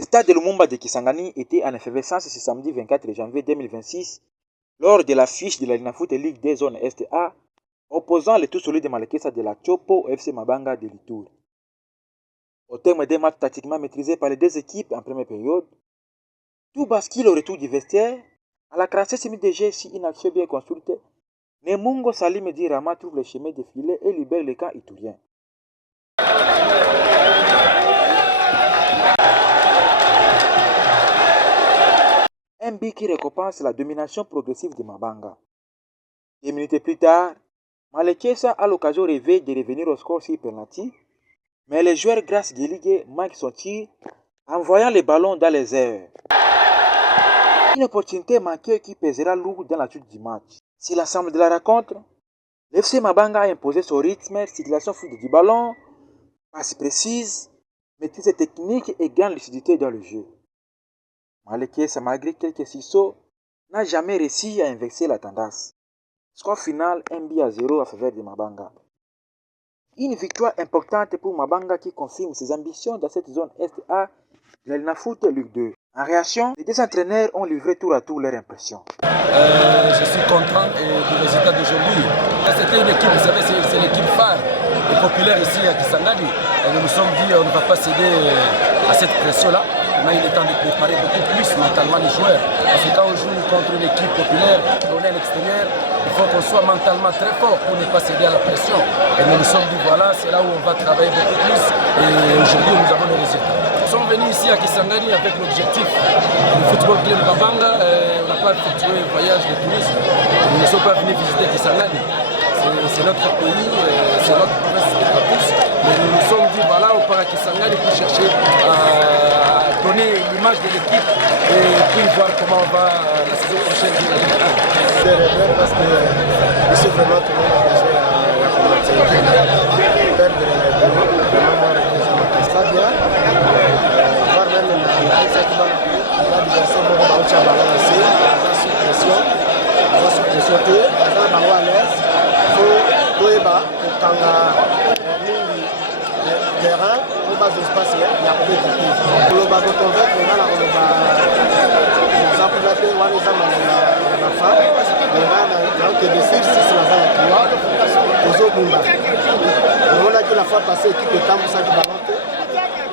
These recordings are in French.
Le stade de Lumumba de Kisangani était en effervescence ce samedi 24 janvier 2026 lors de l'affiche de la Linafoot Ligue des zones Est A opposant le tout solide de Malekesa de la Chopo au FC Mabanga de Litour. Au terme des matchs tactiquement maîtrisés par les deux équipes en première période, tout bascule au retour du vestiaire. À la 46e minute de jeu, si une action bien construite, Nemungo Salim Dirama trouve le chemin de filet et libère le camp iturien. Un but qui récompense la domination progressive de Mabanga. 2 minutes plus tard, Malekesa a l'occasion rêvée de revenir au score sur penalty, mais le joueur Grace Gelige manque son tir en voyant le ballon dans les airs. Une opportunité manquée qui pèsera lourd dans la suite du match. Si l'ensemble de la rencontre, l'FC Mabanga a imposé son rythme, circulation fluide du ballon, passe précise, maîtrise technique et grande lucidité dans le jeu. Malekesa, malgré quelques sursauts, n'a jamais réussi à inverser la tendance. Score final 1-0 à faveur de Mabanga. Une victoire importante pour Mabanga qui confirme ses ambitions dans cette zone Est-A de la Linafoot Ligue 2. En réaction, les deux entraîneurs ont livré tour à tour leurs impressions. Je suis content du résultat d'aujourd'hui. C'était une équipe, vous savez, c'est l'équipe phare et populaire ici à Kisangani. Et nous nous sommes dit on ne va pas céder à cette pression-là. Mais il est temps de préparer beaucoup plus mentalement les joueurs. Parce que quand on joue contre une équipe populaire, on est à l'extérieur, il faut qu'on soit mentalement très fort pour ne pas céder à la pression. Et nous nous sommes dit voilà, c'est là où on va travailler beaucoup plus. Et aujourd'hui, nous avons les résultats. Nous sommes venus ici à Kisangani avec l'objectif du football club Mabanga. On n'a pas effectué un voyage de tourisme. Nous ne sommes pas venus visiter Kisangani. C'est notre pays, c'est notre province à tous. Mais nous nous sommes dit voilà, on part à Kisangani pour chercher à donner l'image de l'équipe et puis voir comment on va la saison prochaine. Parce que ici vraiment tout le monde a engagé à la communauté. Perdre vraiment moi représente ça bien. Voir même l'Alsa qui va l'adversaire pour le ballon aussi, sous pression, sous pression, le ballon à l'aise. Il faut tout bas pour quand terrain, au bas de l'espace, il y a beaucoup de choses. Pour le bas de convaincre, on a la femme, on a que des six, si c'est la zone de 3, on a que la fois passée, équipe de Tamou, ça qui va monter,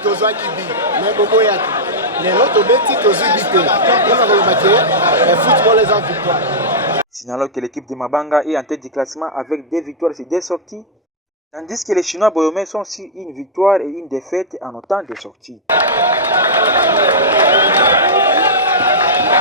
Tozo qui dit, mais Bobo Yaki. Les autres bêtis, Tozo Bité, on a remarqué, et football les en victoire. Signalons que l'équipe de Mabanga est en tête du classement avec 2 victoires sur 2 sorties, tandis que les Chinois Boyomé sont sur une victoire et une défaite en autant de sorties.